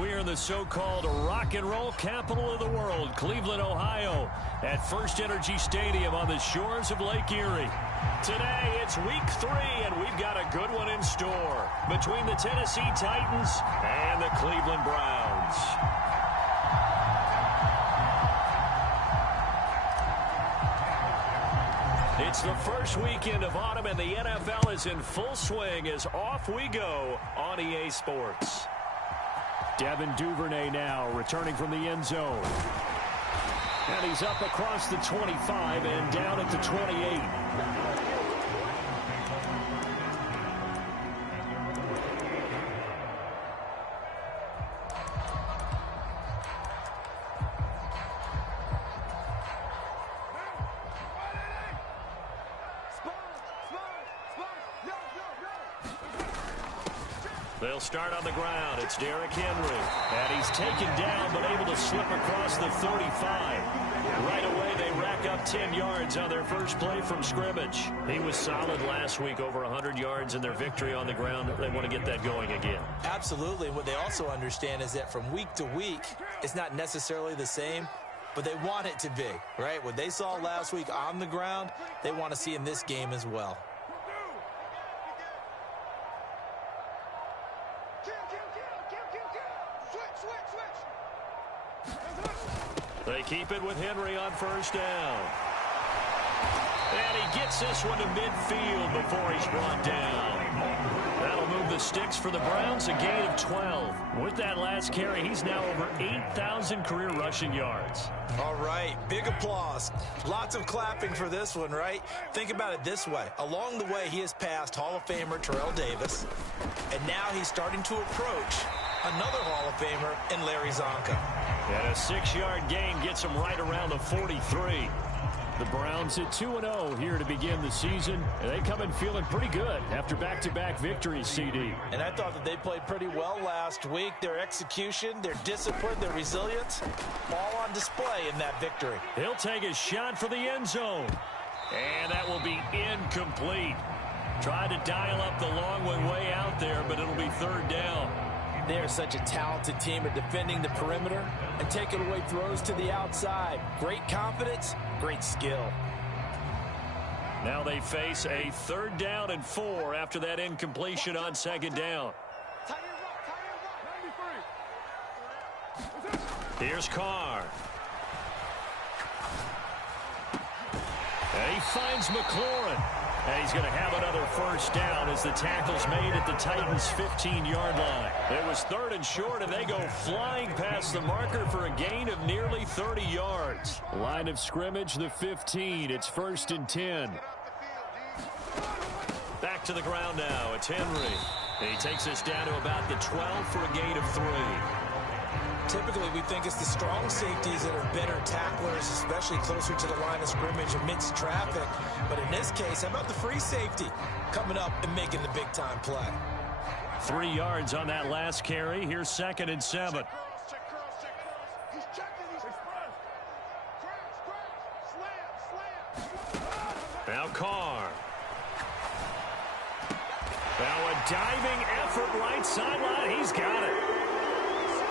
We are in the so-called rock and roll capital of the world, Cleveland, Ohio, at First Energy Stadium on the shores of Lake Erie. Today, it's week 3, and we've got a good one in store between the Tennessee Titans and the Cleveland Browns. It's the first weekend of autumn, and the NFL is in full swing as off we go on EA Sports. Devin Duvernay now returning from the end zone. And he's up across the 25 and down at the 28. They'll start on the ground. It's Derrick Henry. And he's taken down but able to slip across the 35. Right away, they rack up 10 yards on their first play from scrimmage. He was solid last week, over 100 yards in their victory on the ground. They want to get that going again. Absolutely. What they also understand is that from week to week, it's not necessarily the same, but they want it to be, right? What they saw last week on the ground, they want to see in this game as well. They keep it with Henry on first down. And he gets this one to midfield before he's brought down. That'll move the sticks for the Browns, a gain of 12. With that last carry, he's now over 8,000 career rushing yards. All right, big applause. Lots of clapping for this one, right? Think about it this way. Along the way, he has passed Hall of Famer Terrell Davis, and now he's starting to approach another Hall of Famer in Larry Zonka. And a 6-yard gain gets him right around the 43. The Browns at 2-0 here to begin the season, and they come in feeling pretty good after back-to-back victories, CD. And I thought that they played pretty well last week. Their execution, their discipline, their resilience, all on display in that victory. He'll take a shot for the end zone. And that will be incomplete. Tried to dial up the long one way out there, but it'll be third down. They are such a talented team at defending the perimeter and taking away throws to the outside. Great confidence, great skill. Now they face a 3rd down and 4 after that incompletion on 2nd down. Here's Carr. And he finds McLaurin. And he's going to have another first down as the tackle's made at the Titans' 15-yard line. It was 3rd and short, and they go flying past the marker for a gain of nearly 30 yards. Line of scrimmage, the 15. It's 1st and 10. Back to the ground now. It's Henry. He takes us down to about the 12 for a gain of 3. Typically, we think it's the strong safeties that are better tacklers, especially closer to the line of scrimmage amidst traffic. But in this case, how about the free safety coming up and making the big-time play? 3 yards on that last carry. Here's 2nd and 7. Now Carr. Now a diving effort right sideline. He's got it.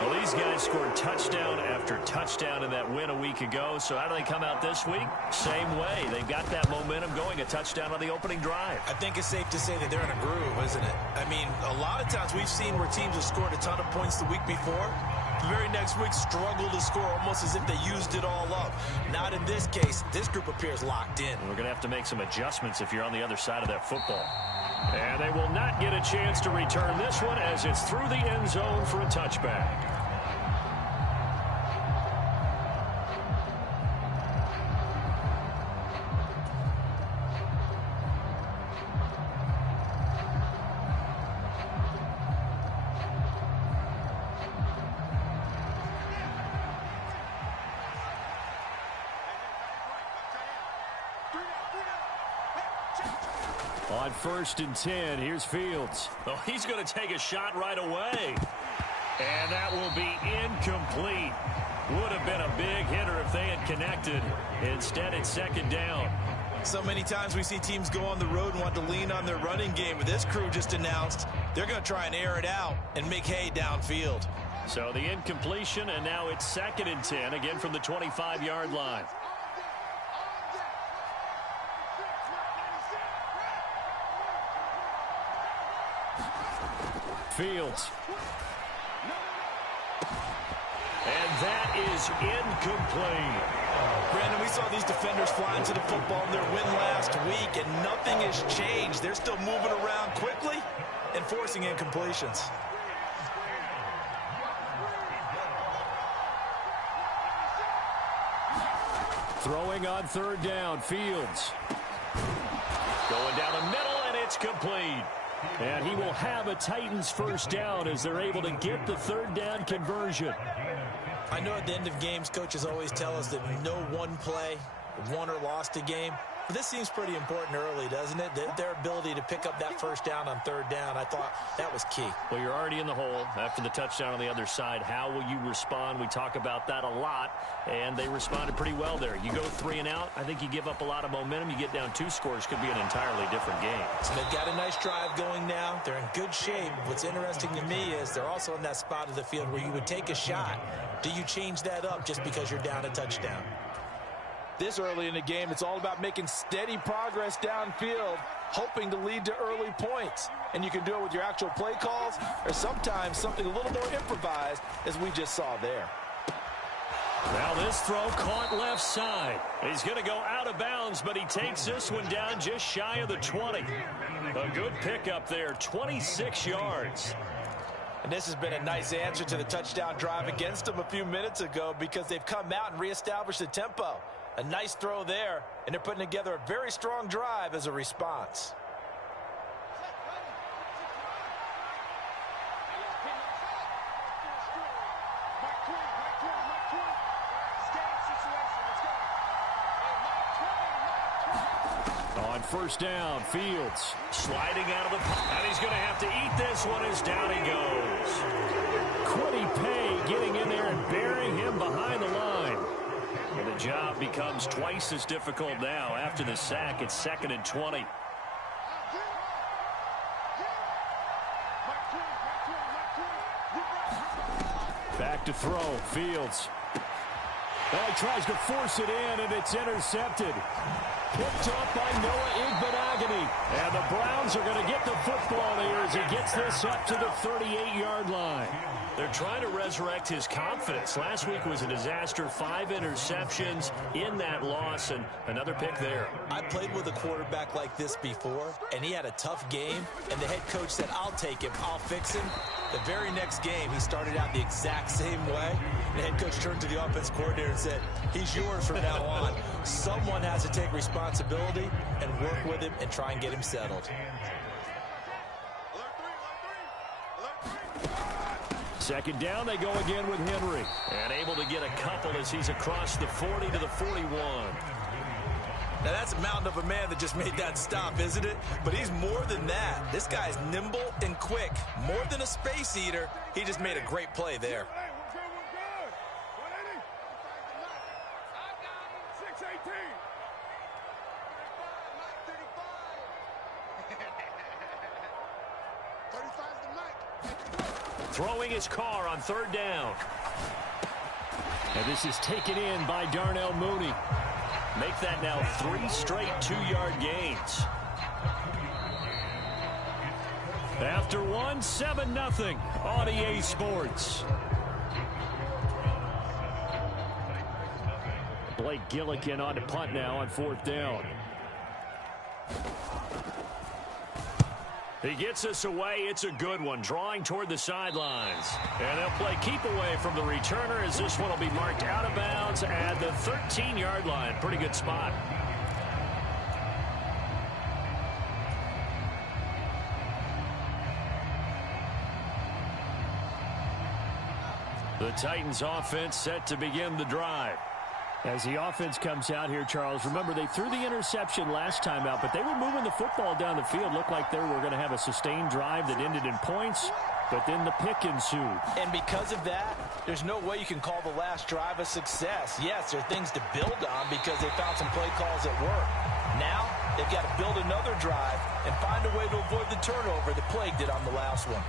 Well, these guys scored touchdown after touchdown in that win a week ago. So how do they come out this week? Same way. They've got that momentum going, a touchdown on the opening drive. I think it's safe to say that they're in a groove, isn't it? I mean, a lot of times we've seen where teams have scored a ton of points the week before. The very next week struggle to score almost as if they used it all up. Not in this case. This group appears locked in. We're going to have to make some adjustments if you're on the other side of that football. And they will not get a chance to return this one as it's through the end zone for a touchback. On 1st and 10, here's Fields. Oh, he's going to take a shot right away. And that will be incomplete. Would have been a big hitter if they had connected. Instead, it's 2nd down. So many times we see teams go on the road and want to lean on their running game. But this crew just announced they're going to try and air it out and make hay downfield. So the incompletion, and now it's 2nd and 10, again from the 25-yard line. Fields. And that is incomplete. Brandon, we saw these defenders flying to the football in their win last week, and nothing has changed. They're still moving around quickly and forcing incompletions. Throwing on 3rd down, Fields. Going down the middle, and it's complete. And he will have a Titans 1st down as they're able to get the 3rd down conversion. I know at the end of games, coaches always tell us that no one play won or lost a game. But this seems pretty important early, doesn't it? Their ability to pick up that 1st down on 3rd down, I thought that was key. Well, you're already in the hole after the touchdown on the other side. How will you respond? We talk about that a lot, and they responded pretty well there. You go 3 and out, I think you give up a lot of momentum. You get down 2 scores, could be an entirely different game. So they've got a nice drive going now. They're in good shape. What's interesting to me is they're also in that spot of the field where you would take a shot. Do you change that up just because you're down a touchdown? This early in the game, it's all about making steady progress downfield, hoping to lead to early points. And you can do it with your actual play calls or sometimes something a little more improvised, as we just saw there. Now this throw caught left side. He's going to go out of bounds, but he takes this one down just shy of the 20. A good pickup there, 26 yards. And this has been a nice answer to the touchdown drive against them a few minutes ago because they've come out and reestablished the tempo. A nice throw there, and they're putting together a very strong drive as a response. On 1st down, Fields sliding out of the pocket, and he's going to have to eat this one as down he goes. Quiddy Pay getting in there and burying him behind the line. And the job becomes twice as difficult now. After the sack, it's 2nd and 20. Back to throw, Fields. Well, he tries to force it in, and it's intercepted. Picked up by Noah Igbenogany. And the Browns are going to get the football here as he gets this up to the 38-yard line. They're trying to resurrect his confidence. Last week was a disaster. 5 interceptions in that loss, and another pick there. I played with a quarterback like this before, and he had a tough game, and the head coach said, I'll take him, I'll fix him. The very next game, he started out the exact same way. The head coach turned to the offense coordinator and said, he's yours from now on. Someone has to take responsibility and work with him and try and get him settled. 2nd down, they go again with Henry. And able to get a couple as he's across the 40 to the 41. Now, that's a mountain of a man that just made that stop, isn't it? But he's more than that. This guy's nimble and quick. More than a space eater. He just made a great play there. Throwing his car on 3rd down. And this is taken in by Darnell Mooney. Make that now 3 straight 2-yard gains. After one, 7-0 on EA Sports. Blake Gillikin on to punt now on 4th down. He gets us away. It's a good one. Drawing toward the sidelines. And they'll play keep away from the returner as this one will be marked out of bounds at the 13-yard line. Pretty good spot. The Titans offense set to begin the drive. As the offense comes out here, Charles, remember they threw the interception last time out, but they were moving the football down the field. Looked like they were going to have a sustained drive that ended in points, but then the pick ensued. And because of that, there's no way you can call the last drive a success. Yes, there are things to build on because they found some play calls that work. Now, they've got to build another drive and find a way to avoid the turnover that plagued it on the last one.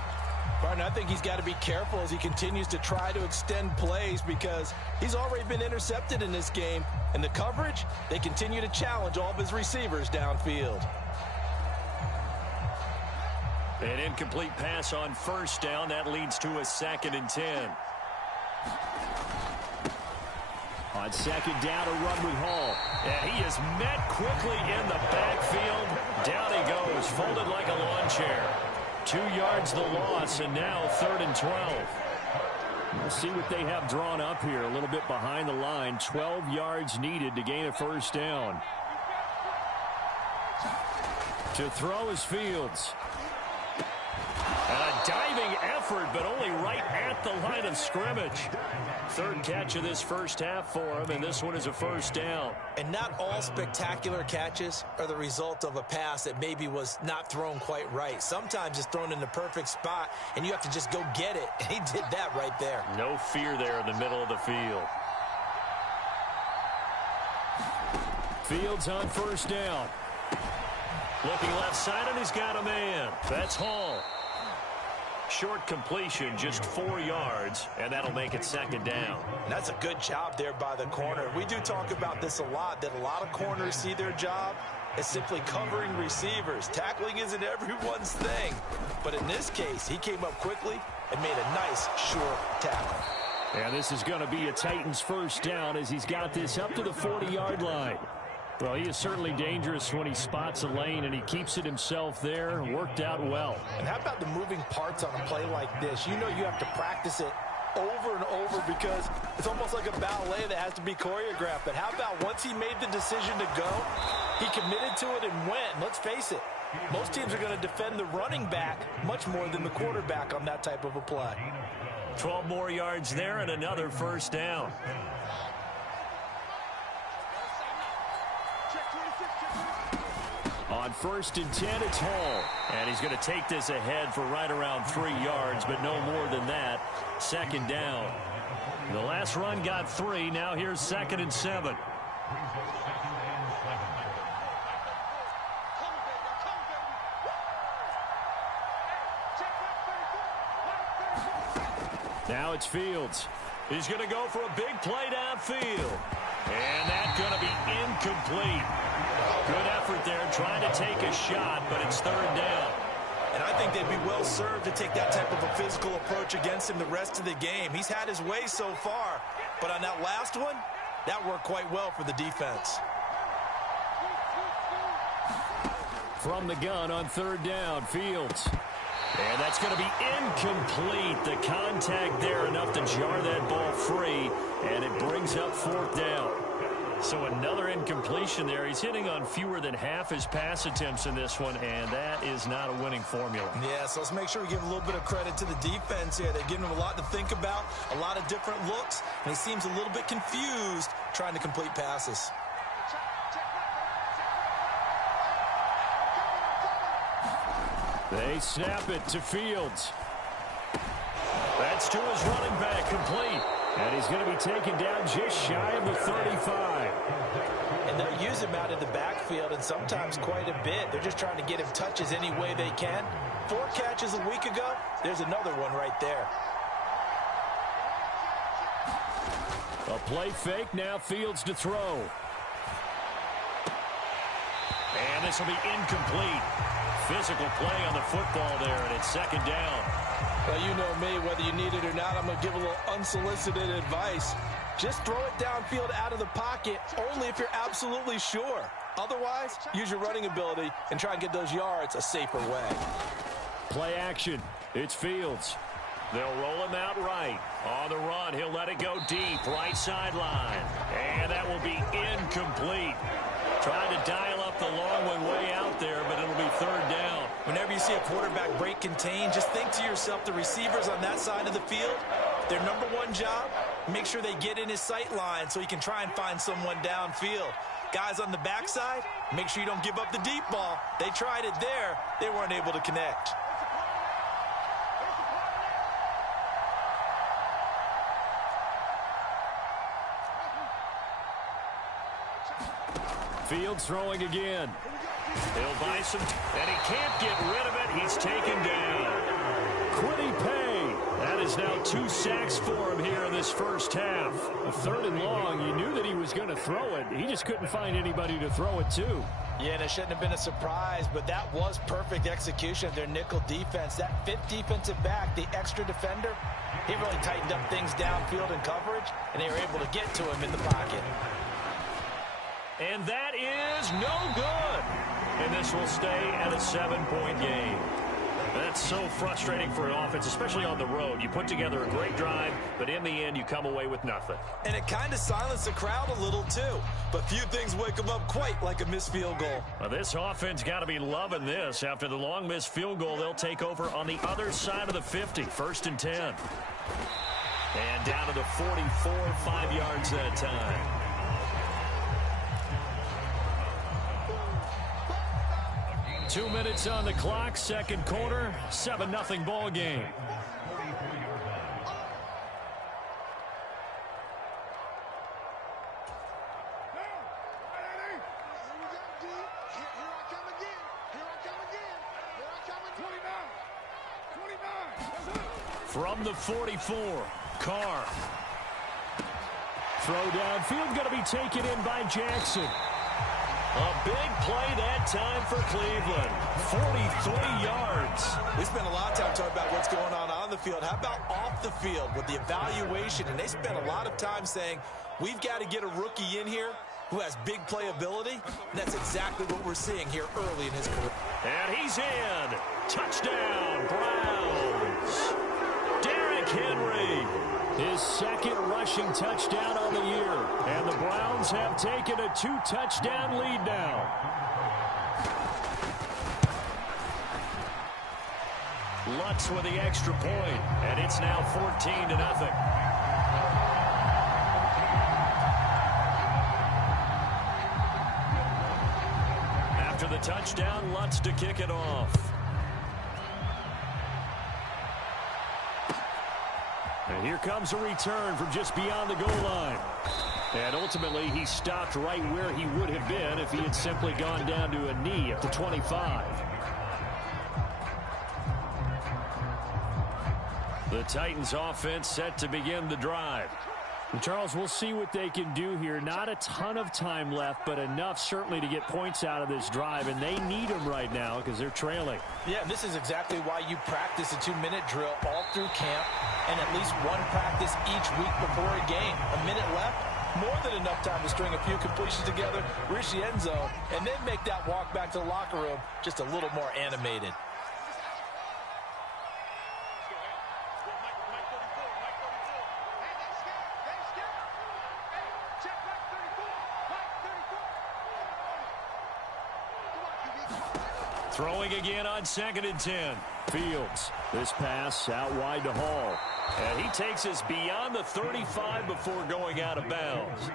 Partner, I think he's got to be careful as he continues to try to extend plays because he's already been intercepted in this game. And the coverage, they continue to challenge all of his receivers downfield. An incomplete pass on first down. That leads to a 2nd and 10. On 2nd down, a run with Hall. And he is met quickly in the backfield. Down he goes, folded like a lawn chair. 2 yards the loss, and now 3rd and 12. We'll see what they have drawn up here. A little bit behind the line. 12 yards needed to gain a first down. To throw is Fields. And a diving effort, but only right at the line of scrimmage. 3rd catch of this first half for him, and this one is a first down. And not all spectacular catches are the result of a pass that maybe was not thrown quite right. Sometimes it's thrown in the perfect spot, and you have to just go get it. And he did that right there. No fear there in the middle of the field. Fields on first down. Looking left side, and he's got a man. That's Hall. Short completion, just 4 yards, and that'll make it 2nd down. And that's a good job there by the corner. We do talk about this a lot, that a lot of corners see their job as simply covering receivers. Tackling isn't everyone's thing. But in this case, he came up quickly and made a nice, sure tackle. And this is going to be a Titans first down as he's got this up to the 40-yard line. Well, he is certainly dangerous when he spots a lane, and he keeps it himself there. Worked out well. And how about the moving parts on a play like this? You know you have to practice it over and over because it's almost like a ballet that has to be choreographed. But how about once he made the decision to go, he committed to it and went. Let's face it, most teams are going to defend the running back much more than the quarterback on that type of a play. 12 more yards there and another first down. On 1st and 10, it's Hall. And he's going to take this ahead for right around 3 yards, but no more than that. 2nd down. The last run got 3. Now here's 2nd and 7. Now it's Fields. He's going to go for a big play downfield. And that's going to be incomplete. Good effort there, trying to take a shot, but it's 3rd down. And I think they'd be well served to take that type of a physical approach against him the rest of the game. He's had his way so far, but on that last one, that worked quite well for the defense. From the gun on 3rd down, Fields. And that's going to be incomplete. The contact there enough to jar that ball free, and it brings up 4th down. So another incompletion there. He's hitting on fewer than half his pass attempts in this one, and that is not a winning formula. Yeah, so let's make sure we give a little bit of credit to the defense here. They're giving him a lot to think about, a lot of different looks, and he seems a little bit confused trying to complete passes. They snap it to Fields. That's to his running back, complete. And he's going to be taken down just shy of the 35. And they'll use him out in the backfield, and sometimes quite a bit. They're just trying to get him touches any way they can. 4 catches a week ago. There's another one right there. A play fake, now Fields to throw. And this will be incomplete. Physical play on the football there, and it's 2nd down. Well, you know me, whether you need it or not, I'm going to give a little unsolicited advice. Just throw it downfield out of the pocket, only if you're absolutely sure. Otherwise, use your running ability and try and get those yards a safer way. Play action. It's Fields. They'll roll him out right. On the run, he'll let it go deep, right sideline. And that will be incomplete. Trying to dial up the long one way out there, but it'll be 3rd down. Whenever you see a quarterback break contain, just think to yourself, the receivers on that side of the field, their number one job, make sure they get in his sight line so he can try and find someone downfield. Guys on the backside, make sure you don't give up the deep ball. They tried it there. They weren't able to connect. Fields throwing again. He'll buy some, and he can't get rid of it. He's taken down. Quiddy Pay. That is now 2 sacks for him here in this first half. A 3rd and long. You knew that he was going to throw it. He just couldn't find anybody to throw it to. Yeah, and it shouldn't have been a surprise, but that was perfect execution of their nickel defense. That 5th defensive back, the extra defender, he really tightened up things downfield in coverage, and they were able to get to him in the pocket. And that is no good. And this will stay at a 7-point game. That's so frustrating for an offense, especially on the road. You put together a great drive, but in the end, you come away with nothing. And it kind of silenced the crowd a little, too. But few things wake them up quite like a missed field goal. Well, this offense got to be loving this. After the long missed field goal, they'll take over on the other side of the 50, 1st and 10. And down to the 44, 5 yards that time. Two minutes on the clock, second quarter, 7-0 ball game. From the 44, Carr. Throw downfield, going to be taken in by Jackson. A big play that time for Cleveland. 43 yards. We spent a lot of time talking about what's going on the field. How about off the field with the evaluation? And they spent a lot of time saying, we've got to get a rookie in here who has big playability. And that's exactly what we're seeing here early in his career. And he's in. Touchdown, Browns. Derrick Henry. His 2nd rushing touchdown on the year. And the Browns have taken a 2-touchdown lead now. Lutz with the extra point, and it's now 14-0. After the touchdown, Lutz to kick it off. And here comes a return from just beyond the goal line. And ultimately, he stopped right where he would have been if he had simply gone down to a knee at the 25. The Titans offense set to begin the drive. And Charles, we'll see what they can do here. Not a ton of time left, but enough certainly to get points out of this drive, and they need them right now because they're trailing. Yeah, and this is exactly why you practice a 2-minute drill all through camp and at least one practice each week before a game. A minute left, more than enough time to string a few completions together, reach the end zone, and then make that walk back to the locker room just a little more animated. Throwing again on 2nd and 10. Fields. This pass out wide to Hall. And he takes us beyond the 35 before going out of bounds.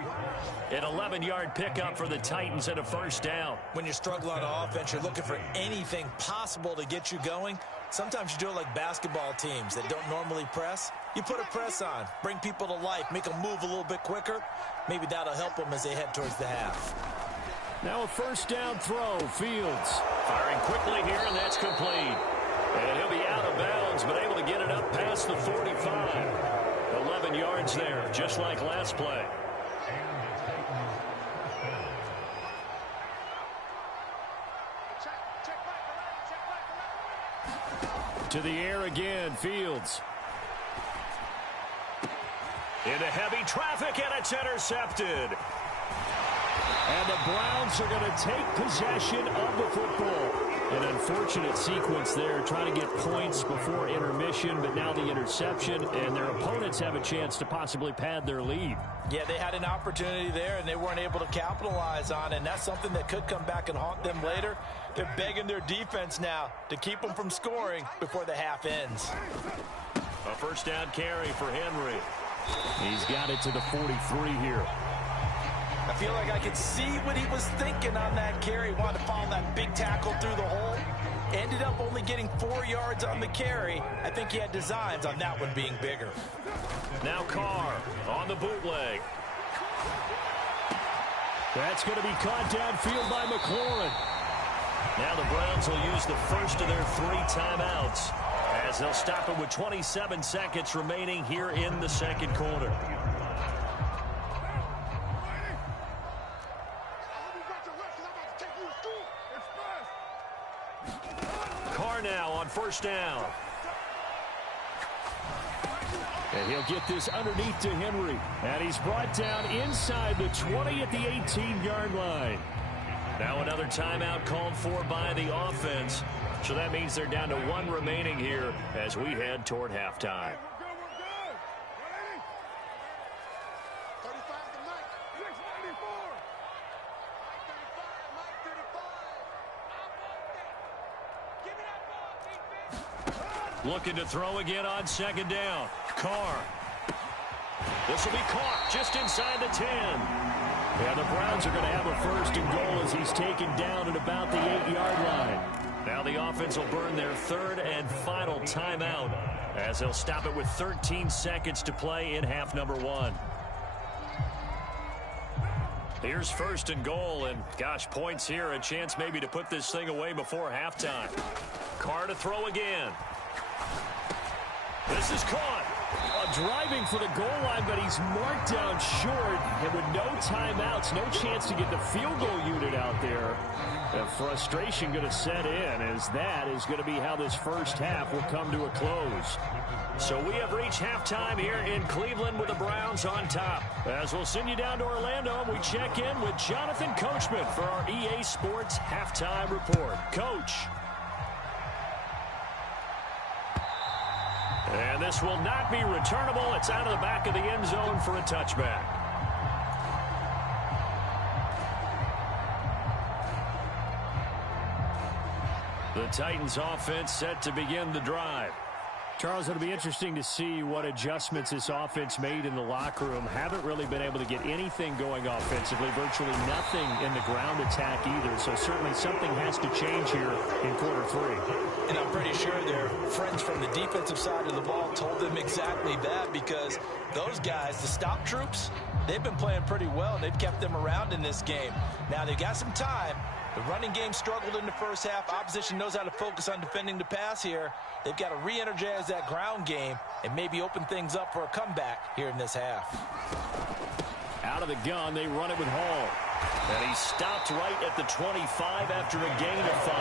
An 11-yard pickup for the Titans and a 1st down. When you're struggling on offense, you're looking for anything possible to get you going. Sometimes you do it like basketball teams that don't normally press. You put a press on, bring people to life, make them move a little bit quicker. Maybe that'll help them as they head towards the half. Now a 1st down throw. Fields firing quickly here, and that's complete. And he'll be out of bounds, but able to get it up past the 45. 11 yards there, just like last play. To the air again, Fields. Into heavy traffic, and it's intercepted. And the Browns are going to take possession of the football. An unfortunate sequence there, trying to get points before intermission, but now the interception, and their opponents have a chance to possibly pad their lead. Yeah, they had an opportunity there, and they weren't able to capitalize on it, and that's something that could come back and haunt them later. They're begging their defense now to keep them from scoring before the half ends. A 1st down carry for Henry. He's got it to the 43 here. I feel like I could see what he was thinking on that carry. Wanted to follow that big tackle through the hole. Ended up only getting 4 yards on the carry. I think he had designs on that one being bigger. Now Carr on the bootleg. That's going to be caught downfield by McLaurin. Now the Browns will use the first of their 3 timeouts as they'll stop it with 27 seconds remaining here in the second quarter. Carr now on first down. And he'll get this underneath to Henry. And he's brought down inside the 20 at the 18-yard line. Now another timeout called for by the offense. So that means they're down to 1 remaining here as we head toward halftime. Looking to throw again on second down. Carr. This will be caught just inside the 10. Yeah, the Browns are going to have a first and goal as he's taken down at about the 8-yard line. Now the offense will burn their 3rd and final timeout as they'll stop it with 13 seconds to play in half number 1. Here's first and goal, and gosh, points here, a chance maybe to put this thing away before halftime. Carr to throw again. This is caught. Driving for the goal line, but he's marked down short. And with no timeouts, no chance to get the field goal unit out there. The frustration going to set in as that is going to be how this first half will come to a close. So we have reached halftime here in Cleveland with the Browns on top. As we'll send you down to Orlando, we check in with Jonathan Coachman for our EA Sports Halftime Report. Coach. And this will not be returnable. It's out of the back of the end zone for a touchback. The Titans offense set to begin the drive. Charles, it'll be interesting to see what adjustments this offense made in the locker room. Haven't really been able to get anything going offensively, virtually nothing in the ground attack either. So certainly something has to change here in quarter 3. And I'm pretty sure their friends from the defensive side of the ball told them exactly that, because those guys, the stop troops, they've been playing pretty well, and they've kept them around in this game. Now they've got some time. The running game struggled in the first half. Opposition knows how to focus on defending the pass here. They've got to re-energize that ground game and maybe open things up for a comeback here in this half. Out of the gun, they run it with Hall. And he stopped right at the 25 after a gain of 5.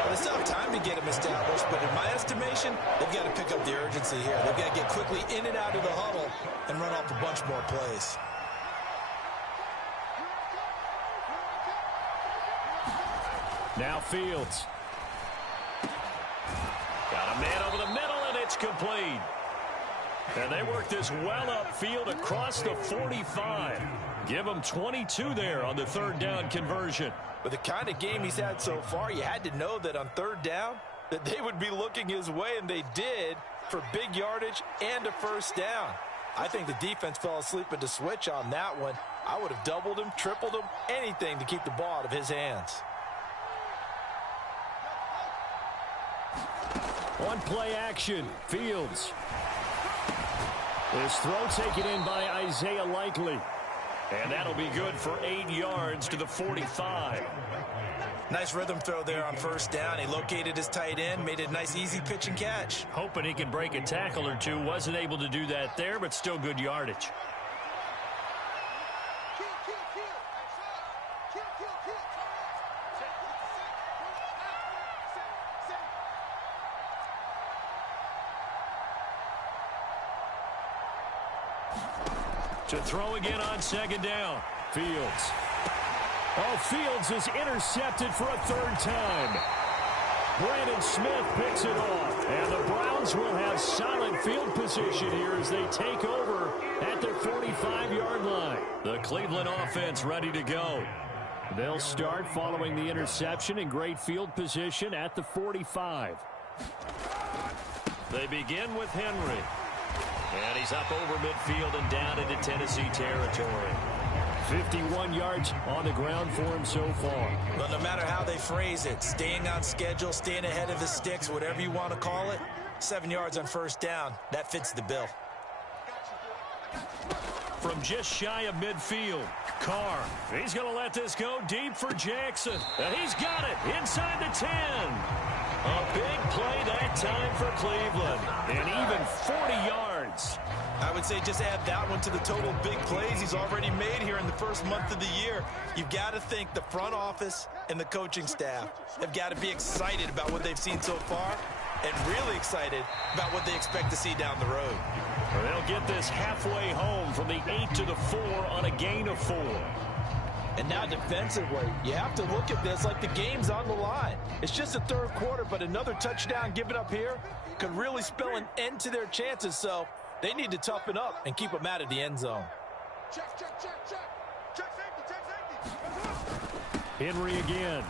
Well, they still have time to get him established, but in my estimation, they've got to pick up the urgency here. They've got to get quickly in and out of the huddle and run off a bunch more plays. Now Fields. Got a man over the middle, and it's complete. And they work this well upfield across the 45. Give him 22 there on the 3rd down conversion. With the kind of game he's had so far, you had to know that on 3rd down that they would be looking his way, and they did, for big yardage and a first down. I think the defense fell asleep at the switch on that one. I would have doubled him, tripled him, anything to keep the ball out of his hands. On play action, Fields. This throw taken in by Isaiah Likely. And that'll be good for 8 yards to the 45. Nice rhythm throw there on first down. He located his tight end, made a nice easy pitch and catch. Hoping he can break a tackle or two. Wasn't able to do that there, but still good yardage. To throw again on second down. Fields. Oh, Fields is intercepted for a 3rd time. Brandon Smith picks it off. And the Browns will have solid field position here as they take over at their 45-yard line. The Cleveland offense ready to go. They'll start following the interception in great field position at the 45. They begin with Henry. And he's up over midfield and down into Tennessee territory. 51 yards on the ground for him so far. Well, no matter how they phrase it, staying on schedule, staying ahead of the sticks, whatever you want to call it, 7 yards on first down, that fits the bill. from just shy of midfield. Carr, he's going to let this go deep for Jackson. And he's got it inside the 10. A big play that time for Cleveland. And even 40 yards. I would say just add that one to the total big plays he's already made here in the first month of the year. You've got to think the front office and the coaching staff have got to be excited about what they've seen so far and really excited about what they expect to see down the road. Well, they'll get this halfway home from the 8 to the 4 on a gain of 4. And now defensively, you have to look at this like the game's on the line. It's just the third quarter, but another touchdown given up here could really spell an end to their chances. So they need to toughen up and keep them out of the end zone. Check safety. Henry again.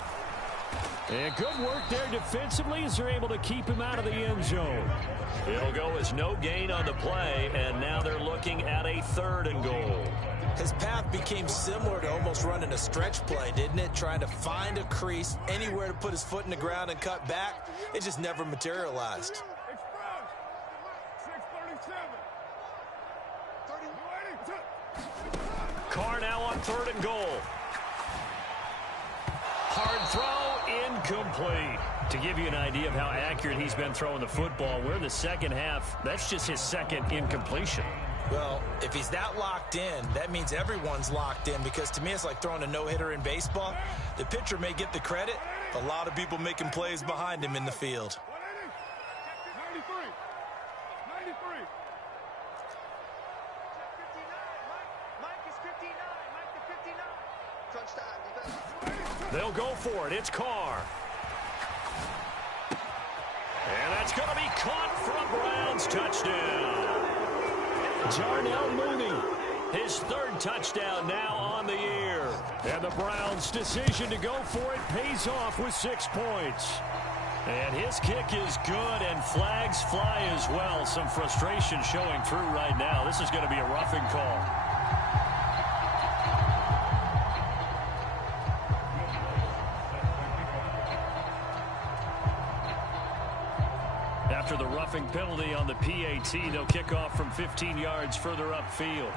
And good work there defensively as they're able to keep him out of the end zone. It'll go as no gain on the play, and now they're looking at a 3rd and goal. His path became similar to almost running a stretch play, didn't it? Trying to find a crease, anywhere to put his foot in the ground and cut back. It just never materialized. Carr now on 3rd and goal. Hard throw, incomplete. To give you an idea of how accurate he's been throwing the football, we're in the second half. That's just his second incompletion. Well, if he's that locked in, that means everyone's locked in, because to me it's like throwing a no-hitter in baseball. The pitcher may get the credit, a lot of people making plays behind him in the field. 93. Mike is 59. Mike the 59. Touchdown. They'll go for it. It's Carr. And that's going to be caught for a Browns touchdown. Jarnell Mooney, his 3rd touchdown now on the year. And the Browns' decision to go for it pays off with 6 points. And his kick is good, and flags fly as well. Some frustration showing through right now. This is going to be a roughing call. After the roughing penalty on the PAT, they'll kick off from 15 yards further upfield.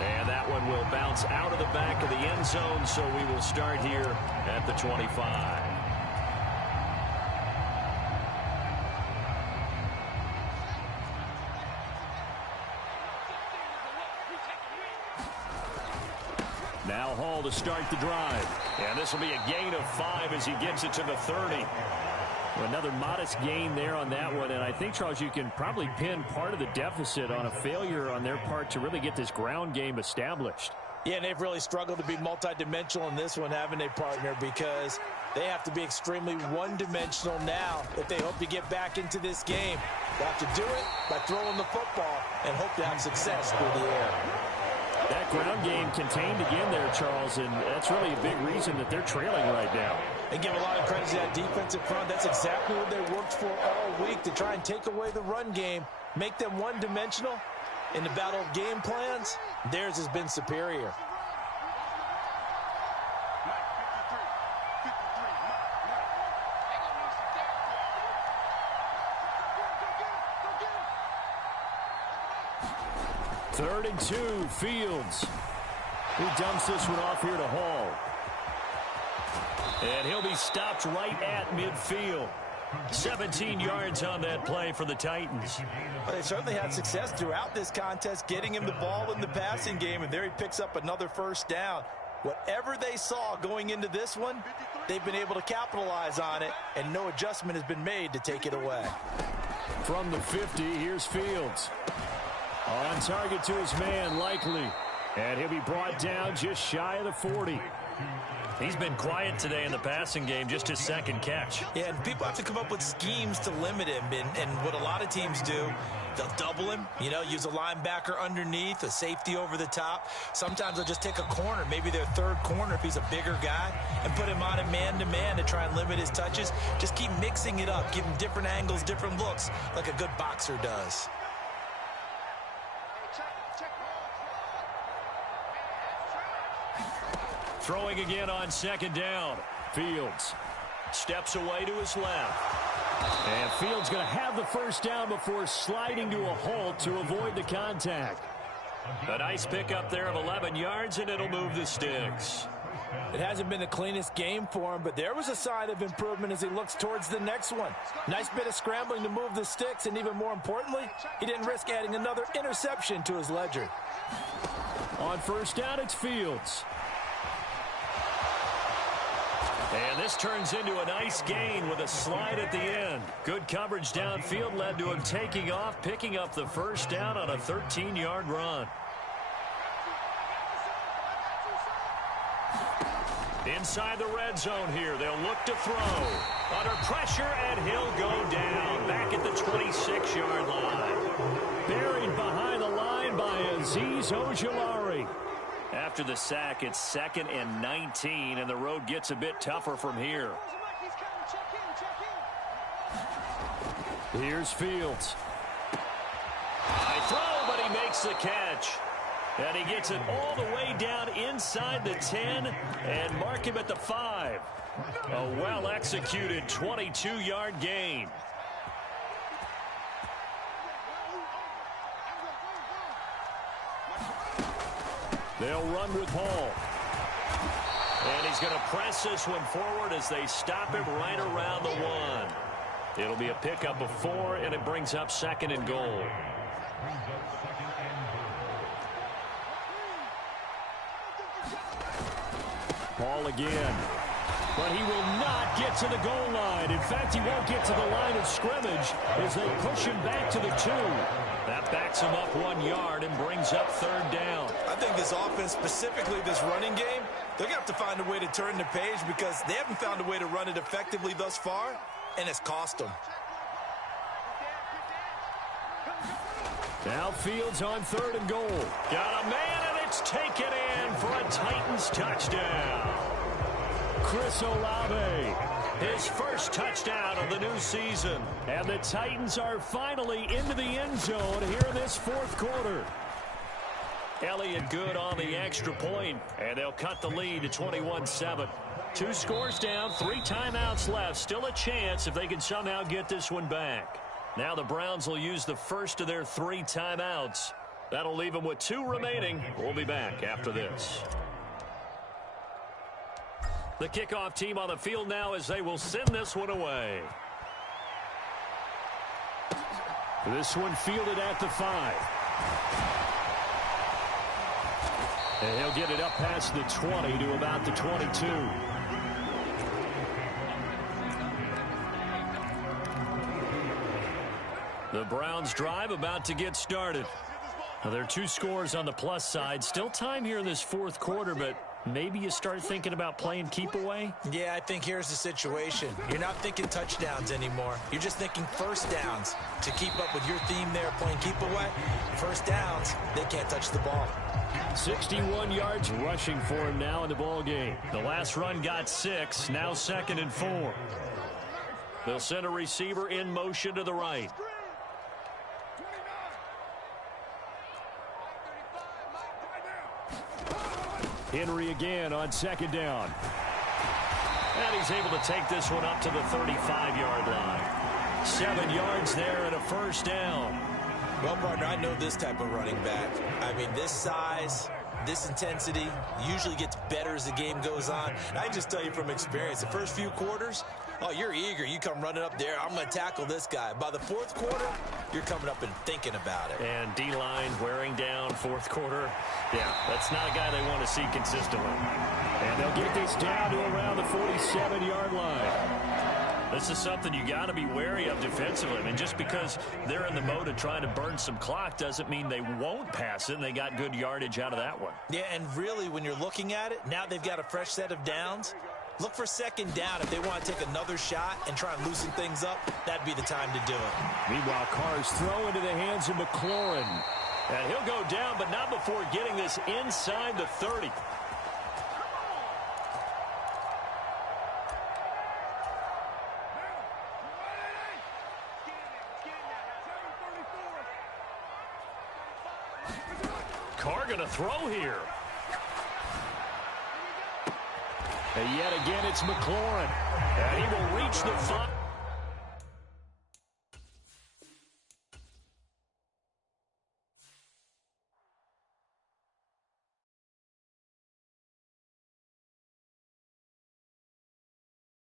And that one will bounce out of the back of the end zone, so we will start here at the 25. Now Hall to start the drive. And this will be a gain of 5 as he gets it to the 30. Another modest gain there on that one, and I think, Charles, you can probably pin part of the deficit on a failure on their part to really get this ground game established. Yeah, and they've really struggled to be multidimensional in this one, haven't they, partner? Because they have to be extremely one-dimensional now if they hope to get back into this game. They have to do it by throwing the football and hope to have success through the air. That ground game contained again there, Charles, and that's really a big reason that they're trailing right now. They give a lot of credit to that defensive front. That's exactly what they worked for all week, to try and take away the run game, make them one-dimensional. In the battle of game plans, theirs has been superior. Third and 2, Fields. He dumps this one off here to Hall. And he'll be stopped right at midfield. 17 yards on that play for the Titans. Well, they certainly had success throughout this contest, getting him the ball in the passing game, and there he picks up another 1st down. Whatever they saw going into this one, they've been able to capitalize on it, and no adjustment has been made to take it away. From the 50, here's Fields. On target to his man, Likely. And he'll be brought down just shy of the 40. He's been quiet today in the passing game, just his 2nd catch. Yeah, and people have to come up with schemes to limit him, and what a lot of teams do, they'll double him, use a linebacker underneath, a safety over the top. Sometimes they'll just take a corner, maybe their 3rd corner if he's a bigger guy, and put him on a man-to-man to try and limit his touches. Just keep mixing it up, give him different angles, different looks, like a good boxer does. Throwing again on 2nd down. Fields steps away to his left. And Fields going to have the first down before sliding to a halt to avoid the contact. A nice pickup there of 11 yards, and it'll move the sticks. It hasn't been the cleanest game for him, but there was a sign of improvement as he looks towards the next one. Nice bit of scrambling to move the sticks, and even more importantly, he didn't risk adding another interception to his ledger. On first down, it's Fields. And this turns into a nice gain with a slide at the end. Good coverage downfield led to him taking off, picking up the first down on a 13-yard run. Inside the red zone here, they'll look to throw. Under pressure, and he'll go down back at the 26-yard line. Buried behind the line by Azeez Ojulari. After the sack, it's 2nd and 19, and the road gets a bit tougher from here. Here's Fields. High throw, but he makes the catch. And he gets it all the way down inside the 10 and mark him at the 5. A well-executed 22-yard gain. They'll run with Hall. And he's going to press this one forward as they stop him right around the 1. It'll be a pickup of 4, and it brings up 2nd and goal. Hall again. But he will not get to the goal line. In fact, he won't get to the line of scrimmage as they push him back to the 2. That backs him up 1 yard and brings up 3rd down. I think this offense, specifically this running game, they're going to have to find a way to turn the page because they haven't found a way to run it effectively thus far, and it's cost them. Now Fields on 3rd and goal. Got a man, and it's taken in for a Titans touchdown. Chris Olave, his first touchdown of the new season. And the Titans are finally into the end zone here in this 4th quarter. Elliott good on the extra point, and they'll cut the lead to 21-7. 2 scores down, 3 timeouts left. Still a chance if they can somehow get this one back. Now the Browns will use the first of their 3 timeouts. That'll leave them with 2 remaining. We'll be back after this. The kickoff team on the field now as they will send this one away. This one fielded at the 5. And he'll get it up past the 20 to about the 22. The Browns drive about to get started. Now, there are 2 scores on the plus side. Still time here in this 4th quarter, but maybe you start thinking about playing keep away? Yeah, I think here's the situation. You're not thinking touchdowns anymore. You're just thinking first downs. To keep up with your theme there, playing keep away, first downs, they can't touch the ball. 61 yards rushing for him now in the ball game. The last run got 6, now 2nd and 4. They'll send a receiver in motion to the right. Henry again on 2nd down. And he's able to take this one up to the 35-yard line. 7 yards there and a first down. Well, partner, I know this type of running back. I mean, this size, this intensity usually gets better as the game goes on. And I can just tell you from experience, the first few quarters, oh, you're eager. You come running up there. I'm going to tackle this guy. By the 4th quarter, you're coming up and thinking about it. And D-line wearing down 4th quarter. Yeah, that's not a guy they want to see consistently. And they'll get this down to around the 47-yard line. This is something you got to be wary of defensively. I mean, just because they're in the mode of trying to burn some clock doesn't mean they won't pass it, and they got good yardage out of that one. Yeah, and really, when you're looking at it, now they've got a fresh set of downs. Look for 2nd down. If they want to take another shot and try and loosen things up, that'd be the time to do it. Meanwhile, Carr's throw into the hands of McLaurin. And he'll go down, but not before getting this inside the 30. Carr going to throw here. And yet again, it's McLaurin. And he will reach the 5.